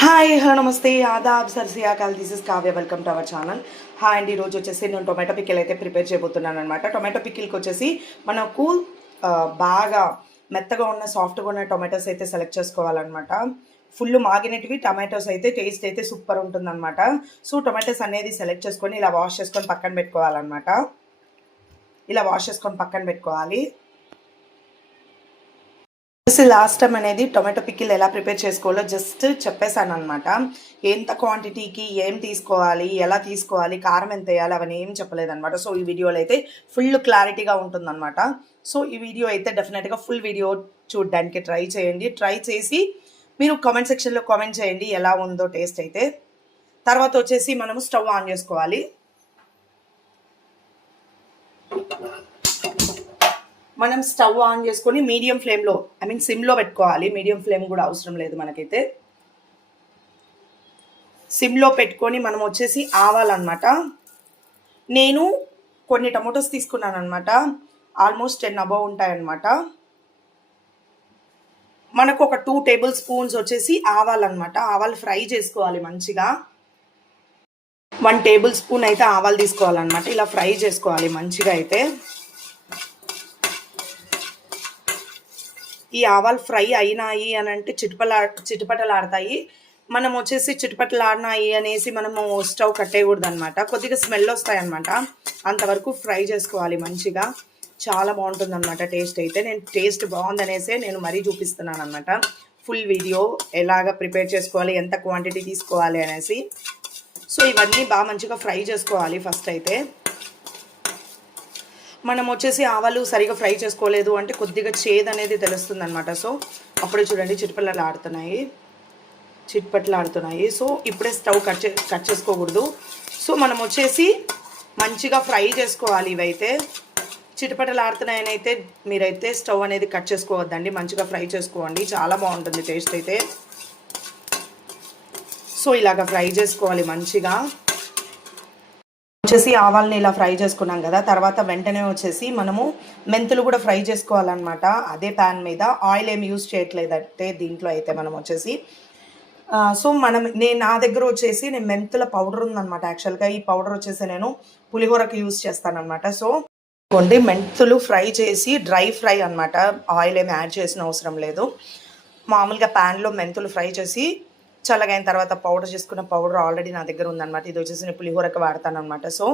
Hi hello namaste adaab sir సియాకాల్ this is Kavya welcome to our channel. Hi అండి, ఈరోజు వచ్చేసి నేను టొమాటో పికిల్ అయితే ప్రిపేర్ చేయబోతున్నాను అనమాట. టొమాటో పికిల్కి వచ్చేసి మనకు బాగా మెత్తగా ఉన్న సాఫ్ట్గా ఉన్న టొమాటోస్ అయితే సెలెక్ట్ చేసుకోవాలన్నమాట. ఫుల్ మాగినటివి టొమాటోస్ అయితే టేస్ట్ అయితే సూపర్ ఉంటుందన్నమాట. సో టొమాటోస్ అనేది సెలెక్ట్ చేసుకొని ఇలా వాష్ చేసుకొని పక్కన పెట్టుకోవాలన్నమాట. ఇలా వాష్ చేసుకొని పక్కన పెట్టుకోవాలి. లాస్ట్ టైం అనేది టొమాటో పికిల్ ఎలా ప్రిపేర్ చేసుకోవాలో జస్ట్ చెప్పేశాను అనమాట. ఎంత క్వాంటిటీకి ఏం తీసుకోవాలి, ఎలా తీసుకోవాలి, కారం ఎంత వేయాలి అవన్నీ ఏం చెప్పలేదన్నమాట. సో ఈ వీడియోలో అయితే ఫుల్ క్లారిటీగా ఉంటుందన్నమాట. సో ఈ వీడియో అయితే డెఫినెట్గా ఫుల్ వీడియో చూడడానికి ట్రై చేయండి. ట్రై చేసి మీరు కామెంట్ సెక్షన్లో కామెంట్ చేయండి ఎలా ఉందో టేస్ట్ అయితే. తర్వాత వచ్చేసి మనము స్టవ్ ఆన్ చేసుకోవాలి. మనం స్టవ్ ఆన్ చేసుకొని మీడియం ఫ్లేమ్లో సిమ్లో పెట్టుకోవాలి. మీడియం ఫ్లేమ్ కూడా అవసరం లేదు మనకైతే. సిమ్లో పెట్టుకొని మనం వచ్చేసి ఆవాలన్నమాట. నేను కొన్ని టమోటోస్ తీసుకున్నాను అనమాట. ఆల్మోస్ట్ 10 అబౌవ్ ఉంటాయన్నమాట. మనకు ఒక 2 టేబుల్ స్పూన్స్ వచ్చేసి ఆవాలన్నమాట. ఆవాలు ఫ్రై చేసుకోవాలి మంచిగా. 1 టేబుల్ స్పూన్ అయితే ఆవాలు తీసుకోవాలన్నమాట. ఇలా ఫ్రై చేసుకోవాలి మంచిగా అయితే. ఈ ఆవాలు ఫ్రై అయినాయి అని అంటే చిటపటలాడతాయి. మనం వచ్చేసి చిటపటలాడినాయి అనేసి మనము స్టవ్ కట్టేయకూడదు అనమాట. కొద్దిగా స్మెల్ వస్తాయి అనమాట. అంతవరకు ఫ్రై చేసుకోవాలి మంచిగా. చాలా బాగుంటుంది అనమాట టేస్ట్ అయితే. నేను టేస్ట్ బాగుందనేసే నేను మరీ చూపిస్తున్నాను అనమాట. ఫుల్ వీడియో ఎలాగ ప్రిపేర్ చేసుకోవాలి, ఎంత క్వాంటిటీ తీసుకోవాలి అనేసి. సో ఇవన్నీ బాగా మంచిగా ఫ్రై చేసుకోవాలి ఫస్ట్ అయితే. మనం వచ్చేసి ఆవాలు సరిగా ఫ్రై చేసుకోలేదు అంటే కొద్దిగా చేదు అనేది తెలుస్తుంది అనమాట. సో అప్పుడే చూడండి చిట్పట్లాడుతున్నాయి. సో ఇప్పుడే స్టవ్ కట్ చేసుకోకూడదు. సో మనం వచ్చేసి మంచిగా ఫ్రై చేసుకోవాలి. ఇవైతే చిటపటలాడుతున్నాయని అయితే మీరైతే స్టవ్ అనేది కట్ చేసుకోవద్దండి. మంచిగా ఫ్రై చేసుకోండి, చాలా బాగుంటుంది టేస్ట్ అయితే. సో ఇలాగ ఫ్రై చేసుకోవాలి మంచిగా. వచ్చేసి ఆవాల్ని ఇలా ఫ్రై చేసుకున్నాం కదా. తర్వాత వెంటనే వచ్చేసి మనము మెంతులు కూడా ఫ్రై చేసుకోవాలన్నమాట. అదే ప్యాన్ మీద ఆయిల్ ఏమి యూజ్ చేయట్లేదంటే దీంట్లో అయితే మనం వచ్చేసి సో నా దగ్గర వచ్చేసి నేను మెంతుల పౌడర్ ఉందన్నమాట. యాక్చువల్గా ఈ పౌడర్ వచ్చేసి నేను పులిహోరకి యూజ్ చేస్తానమాట. సో కొన్ని మెంతులు ఫ్రై చేసి డ్రై ఫ్రై అనమాట. ఆయిల్ ఏమి యాడ్ చేసిన అవసరం లేదు. మామూలుగా ప్యాన్లో మెంతులు ఫ్రై చేసి చల్లగైన తర్వాత పౌడర్ చేసుకున్న పౌడర్ ఆల్రెడీ నా దగ్గర ఉందన్నమాట. ఇది వచ్చేసి నేను పులిహోరకి వాడతాను అనమాట. సో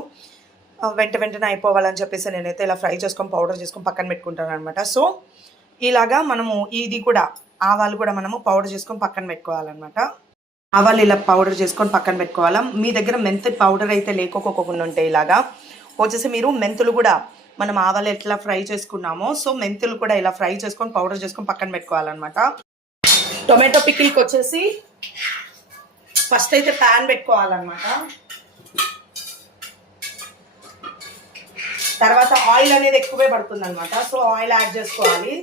వెంటనే అయిపోవాలని చెప్పేసి నేనైతే ఇలా ఫ్రై చేసుకొని పౌడర్ చేసుకొని పక్కన పెట్టుకుంటాను అనమాట. సో ఇలాగా మనము ఇది కూడా ఆవాలు కూడా మనము పౌడర్ చేసుకొని పక్కన పెట్టుకోవాలన్నమాట. ఆవాలు ఇలా పౌడర్ చేసుకొని పక్కన పెట్టుకోవాలా. మీ దగ్గర మెంతి పౌడర్ అయితే లేకోకుండా ఉంటే ఇలాగా వచ్చేసి మీరు మెంతులు కూడా మనం ఆవాలు ఎట్లా ఫ్రై చేసుకున్నామో సో మెంతులు కూడా ఇలా ఫ్రై చేసుకొని పౌడర్ చేసుకొని పక్కన పెట్టుకోవాలన్నమాట. టొమాటో పికిల్కి వచ్చేసి ఫస్ట్ అయితే ప్యాన్ పెట్టుకోవాలన్నమాట. తర్వాత ఆయిల్ అనేది ఎక్కువే పడుతుంది అనమాట. సో ఆయిల్ యాడ్ చేసుకోవాలి.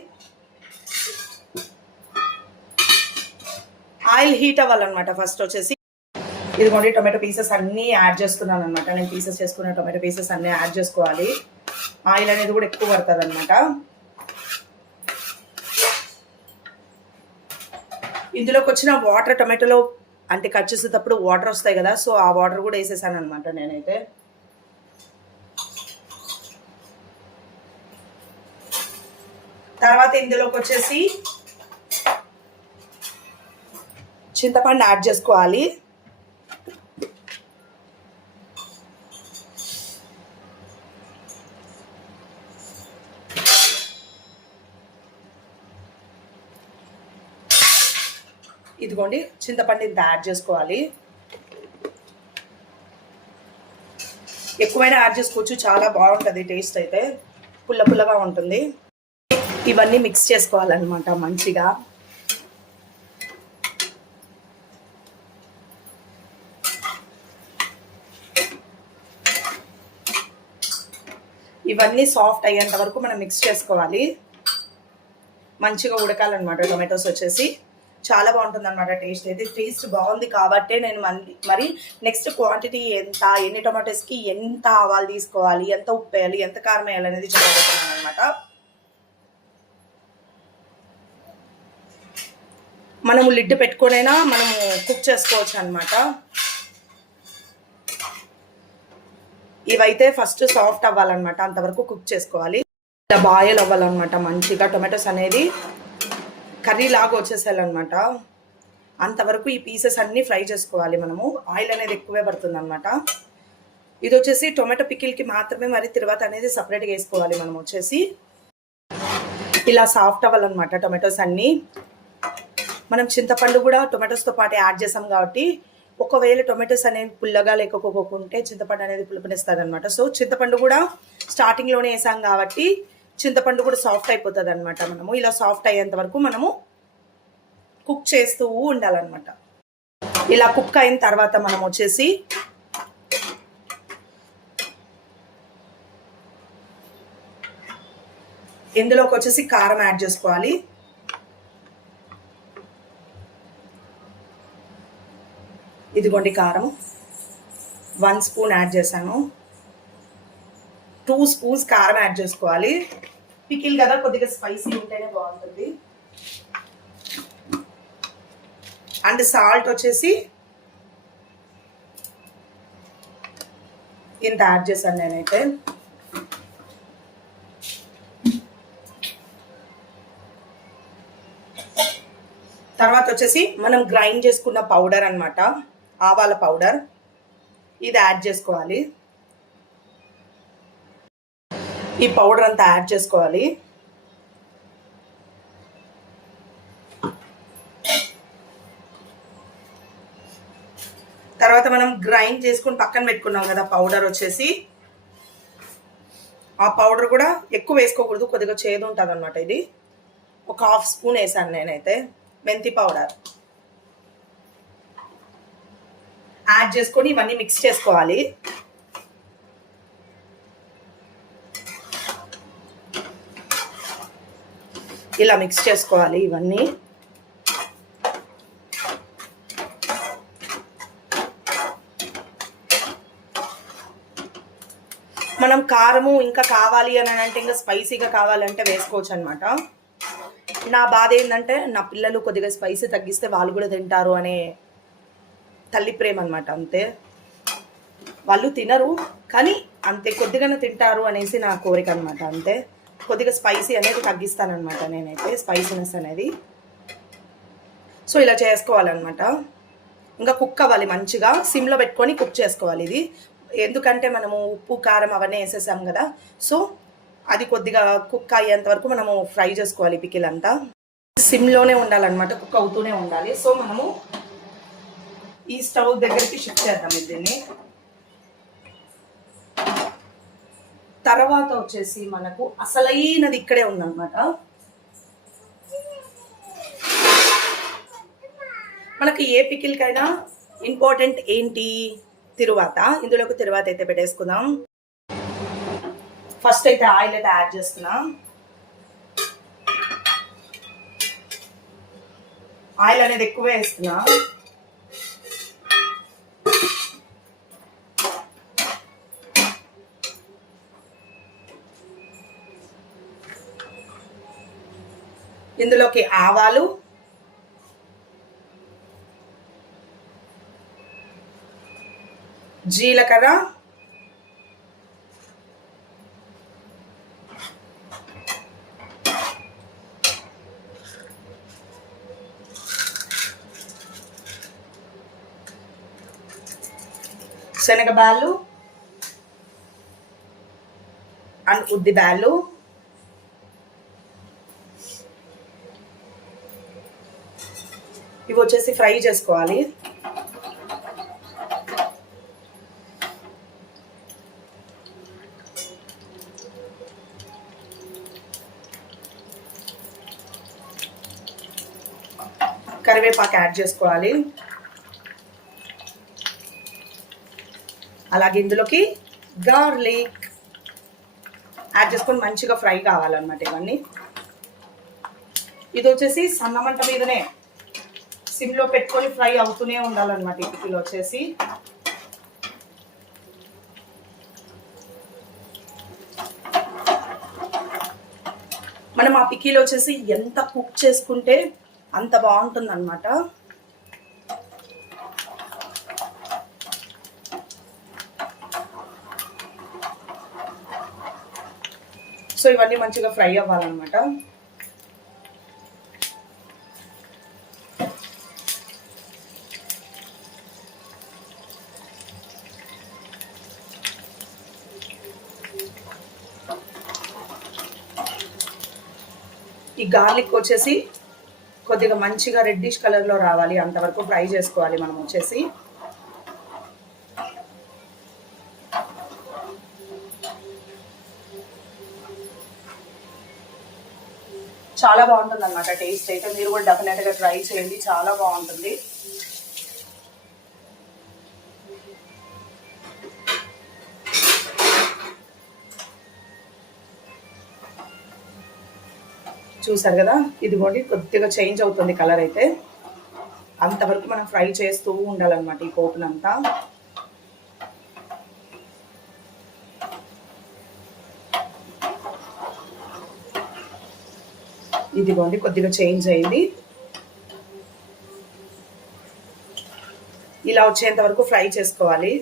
ఆయిల్ హీట్ అవ్వాలన్నమాట. ఫస్ట్ వచ్చేసి ఇదిగోండి టొమాటో పీసెస్ అన్నీ యాడ్ చేస్తున్నాను అనమాట. నేను పీసెస్ చేసుకున్న టొమాటో పీసెస్ అన్నీ యాడ్ చేసుకోవాలి. ఆయిల్ అనేది కూడా ఎక్కువ పడుతుంది అనమాట. ఇందులోకి వచ్చిన వాటర్ టొమాటోలో అంటే కట్ చేసేటప్పుడు వాటర్ వస్తాయి కదా. సో ఆ వాటర్ కూడా వేసేసాను అనమాట నేనైతే. తర్వాత ఇందులోకి వచ్చేసి చింతపండు యాడ్ చేసుకోవాలి. ఇదిగోండి చింతపండు ఇంత యాడ్ చేసుకోవాలి. ఎక్కువైనా యాడ్ చేసుకోవచ్చు, చాలా బాగుంటుంది టేస్ట్ అయితే. పుల్లగా ఉంటుంది. ఇవన్నీ మిక్స్ చేసుకోవాలన్నమాట మంచిగా. ఇవన్నీ సాఫ్ట్ అయ్యేంత వరకు మనం మిక్స్ చేసుకోవాలి. మంచిగా ఉడకాలన్నమాట. టొమాటోస్ వచ్చేసి చాలా బాగుంటుంది అనమాట టేస్ట్ అయితే. టేస్ట్ బాగుంది కాబట్టే నేను మరి నెక్స్ట్ క్వాంటిటీ ఎంత, ఎన్ని టొమాటోస్కి ఎంత ఆవాలు తీసుకోవాలి, ఎంత ఉప్పు వేయాలి, ఎంత కారం వేయాలి అనేది చెప్పబోతున్నాను అనమాట. మనము లిడ్ పెట్టుకొనైనా మనము కుక్ చేసుకోవచ్చు అనమాట. ఇవైతే ఫస్ట్ సాఫ్ట్ అవ్వాలన్నమాట, అంతవరకు కుక్ చేసుకోవాలి. ఇలా బాయిల్ అవ్వాలన్నమాట మంచిగా. టొమాటోస్ అనేది కర్రీ లాగా వచ్చేసేయాలన్నమాట. అంతవరకు ఈ పీసెస్ అన్నీ ఫ్రై చేసుకోవాలి మనము. ఆయిల్ అనేది ఎక్కువే పడుతుంది అనమాట. ఇది వచ్చేసి టొమాటో పికిల్కి మాత్రమే, మరి తర్వాత అనేది సపరేట్గా వేసుకోవాలి మనం. వచ్చేసి ఇలా సాఫ్ట్ అవ్వాలన్నమాట టొమాటోస్ అన్నీ. మనం చింతపండు కూడా టొమాటోస్తో పాటు యాడ్ చేసాం కాబట్టి ఒకవేళ టొమాటోస్ అనేవి పుల్లగా లేకపోకుంటే చింతపండు అనేది పులుపునిస్తుంది అనమాట. సో చింతపండు కూడా స్టార్టింగ్లోనే వేసాం కాబట్టి చింతపండు కూడా సాఫ్ట్ అయిపోతుంది అనమాట. మనము ఇలా సాఫ్ట్ అయ్యేంత వరకు మనము కుక్ చేస్తూ ఉండాలన్నమాట. ఇలా కుక్ అయిన తర్వాత మనం వచ్చేసి ఇందులోకి వచ్చేసి కారం యాడ్ చేసుకోవాలి. ఇదిగోండి కారం 1 స్పూన్ యాడ్ చేశాను. 2 స్పూన్స్ కారం యాడ్ చేసుకోవాలి. పికిల్ కదా, కొద్దిగా స్పైసీ ఉంటేనే బాగుంటుంది. అండ్ సాల్ట్ వచ్చేసి ఇంత యాడ్ చేశాను నేనైతే. తర్వాత వచ్చేసి మనం గ్రైండ్ చేసుకున్న పౌడర్ అన్నమాట, ఆవాల పౌడర్, ఇది యాడ్ చేసుకోవాలి. ఈ పౌడర్ అంతా యాడ్ చేసుకోవాలి. తర్వాత మనం గ్రైండ్ చేసుకుని పక్కన పెట్టుకున్నాం కదా పౌడర్ వచ్చేసి, ఆ పౌడర్ కూడా ఎక్కువ వేసుకోకూడదు, కొద్దిగా చేదు ఉంటుంది అనమాట. ఇది ఒక 1/2 స్పూన్ వేసాను నేనైతే. మెంతి పౌడర్ యాడ్ చేసుకొని ఇవన్నీ మిక్స్ చేసుకోవాలి. ఇలా మిక్స్ చేసుకోవాలి ఇవన్నీ. మనం కారము ఇంకా కావాలి అని అంటే, ఇంకా స్పైసీగా కావాలంటే వేసుకోవచ్చు అనమాట. నా బాధ ఏంటంటే నా పిల్లలు కొద్దిగా స్పైసీ తగ్గిస్తే వాళ్ళు కూడా తింటారు అనే తల్లి ప్రేమ అనమాట. అంతే, వాళ్ళు తినరు కానీ అంతే కొద్దిగానే తింటారు అనేసి నా కోరిక అనమాట. అంతే, కొద్దిగా స్పైసీ అనేది తగ్గిస్తానమాట నేనైతే, స్పైసీనెస్ అనేది. సో ఇలా చేసుకోవాలన్నమాట. ఇంకా కుక్ అవ్వాలి మంచిగా, సిమ్లో పెట్టుకొని కుక్ చేసుకోవాలి ఇది. ఎందుకంటే మనము ఉప్పు కారం అవన్నీ వేసేసాం కదా, సో అది కొద్దిగా కుక్ అయ్యేంత వరకు మనము ఫ్రై చేసుకోవాలి. పికిల్ అంతా సిమ్లోనే ఉండాలన్నమాట, కుక్ అవుతూనే ఉండాలి. సో మనము ఈ స్టవ్ దగ్గరికి షిఫ్ట్ చేద్దాం దీన్ని. తర్వాత వచ్చేసి మనకు అసలైనది ఇక్కడే ఉందన్నమాట. మనకి ఏ పికిల్కైనా ఇంపార్టెంట్ ఏంటి? తిరువాత. ఇందులోకి తిరువాత అయితే పెట్టేసుకుందాం. ఫస్ట్ అయితే ఆయిల్ అయితే యాడ్ చేస్తున్నా. ఆయిల్ అనేది ఎక్కువే వేస్తున్నా. ఇందులోకి ఆవాలు, జీలకర్ర, శనగబాళ్ళు అండ్ ఉద్దిబాళ్ళు, ఇవి వచ్చేసి ఫ్రై చేసుకోవాలి. కరివేపాకు యాడ్ చేసుకోవాలి. అలాగే ఇందులోకి గార్లిక్ యాడ్ చేసుకొని మంచిగా ఫ్రై కావాలన్నమాట ఇవన్నీ. ఇది వచ్చేసి సన్నమంట మీదనే సిమ్లో పెట్టుకొని ఫ్రై అవుతూనే ఉండాలన్నమాట. ఈ పికిల్ వచ్చేసి మనం ఆ పికిల్ వచ్చేసి ఎంత కుక్ చేసుకుంటే అంత బాగుంటుంది అనమాట. సో ఇవన్నీ మంచిగా ఫ్రై అవ్వాలన్నమాట. ఈ గార్లిక్ వచ్చేసి కొద్దిగా మంచిగా రెడ్డిష్ కలర్లో రావాలి, అంతవరకు ఫ్రై చేసుకోవాలి మనం వచ్చేసి. చాలా బాగుంటుంది అనమాట టేస్ట్ అయితే. మీరు కూడా డెఫినెట్గా ట్రై చేయండి, చాలా బాగుంటుంది. చూసారు కదా, ఇదిగోండి కొద్దిగా చేంజ్ అవుతుంది కలర్ అయితే. అంతవరకు మనం ఫ్రై చేస్తూ ఉండాలన్నమాట ఈ పోపునంతా. ఇదిగోండి కొద్దిగా చేంజ్ అయింది. ఇలా వచ్చేంత వరకు ఫ్రై చేసుకోవాలి.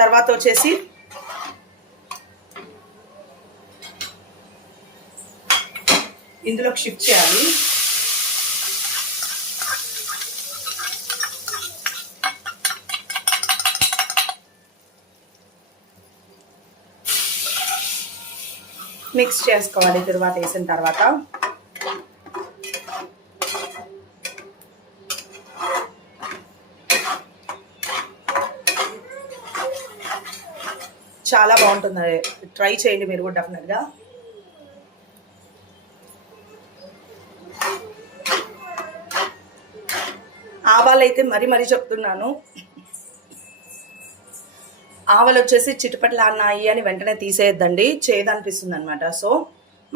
తర్వాత వచ్చేసి ఇందులోకి షిఫ్ట్ చేయాలి. మిక్స్ చేసుకోవాలి తర్వాత వేసిన తర్వాత. చాలా బాగుంటుంది, ట్రై చేయండి మీరు కూడా డెఫినెట్గా. ఆవాలు అయితే మరీ చెప్తున్నాను, ఆవాలు వచ్చేసి చిటపట్లా అన్నాయి అని వెంటనే తీసేయద్దండి, చేదనిపిస్తుంది అనమాట. సో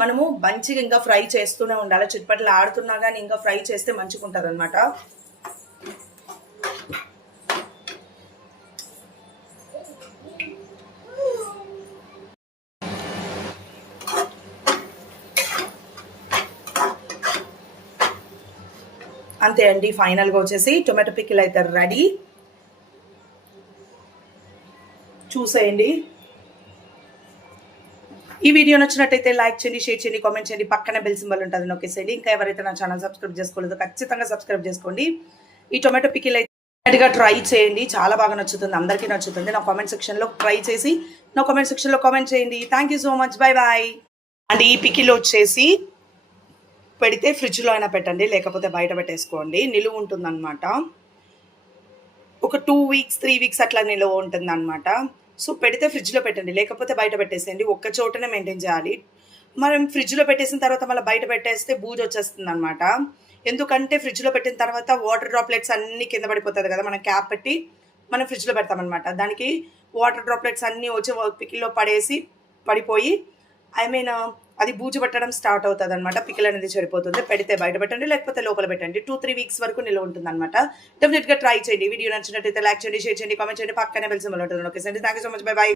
మనము మంచిగా ఇంకా ఫ్రై చేస్తూనే ఉండాలి. చిటపట్లా ఆడుతున్నా కానీ ఇంకా ఫ్రై చేస్తే మంచిగా ఉంటుంది అనమాట. అంతే అండి, ఫైనల్గా వచ్చేసి టొమాటో పికిల్ అయితే రెడీ. చూసేయండి. ఈ వీడియో నచ్చినట్టయితే లైక్ చేయండి, షేర్ చేయండి, కామెంట్ చేయండి, పక్కన బెల్ సింబల్ ఉంటుంది నొక్కేసేయండి. ఇంకా ఎవరైతే నా ఛానల్ సబ్స్క్రైబ్ చేసుకోలేదో ఖచ్చితంగా సబ్స్క్రైబ్ చేసుకోండి. ఈ టొమాటో పికిల్ అయితే ట్రై చేయండి, చాలా బాగా నచ్చుతుంది, అందరికీ నచ్చుతుంది. నా కామెంట్ సెక్షన్లో ట్రై చేసి నా కామెంట్ సెక్షన్లో కామెంట్ చేయండి. Thank you so much, bye bye. And ఈ పికిల్ వచ్చేసి పెడితే ఫ్రిడ్జ్లో అయినా పెట్టండి, లేకపోతే బయట పెట్టేసుకోండి, నిలువ ఉంటుందన్నమాట. ఒక 2 వీక్స్ 3 వీక్స్ అట్లా నిలువ ఉంటుంది అనమాట. సో పెడితే ఫ్రిడ్జ్లో పెట్టండి, లేకపోతే బయట పెట్టేసేయండి. ఒక్క చోటనే మెయింటైన్ చేయాలి. మనం ఫ్రిడ్జ్లో పెట్టేసిన తర్వాత మళ్ళీ బయట పెట్టేస్తే బూజు వచ్చేస్తుంది అనమాట. ఎందుకంటే ఫ్రిడ్జ్లో పెట్టిన తర్వాత వాటర్ డ్రాప్లెట్స్ అన్నీ కింద పడిపోతుంది కదా, మనం క్యాప్ పెట్టి మనం ఫ్రిడ్జ్లో పెడతామన్నమాట. దానికి వాటర్ డ్రాప్లెట్స్ అన్నీ వచ్చి పికిల్లో పడిపోయి అది బూజు పట్టడం స్టార్ట్ అవుతుంది అనమాట. పికిల్ అనేది చెడిపోతుంది. పెడితే బయట పెట్టండి, లేకపోతే లోపల పెట్టండి. 2-3 వీక్స్ వరకు నిల్వ ఉంటుంది అనమాట. డెఫినెట్గా ట్రై చేయండి. వీడియో నచ్చినట్టయితే లైక్ చేయండి, షేర్ చేయండి, కామెంట్ చేయండి, పక్కనే బెల్ సింబల్ ఉంటుంది. Okay sir, thank you so much, bye bye.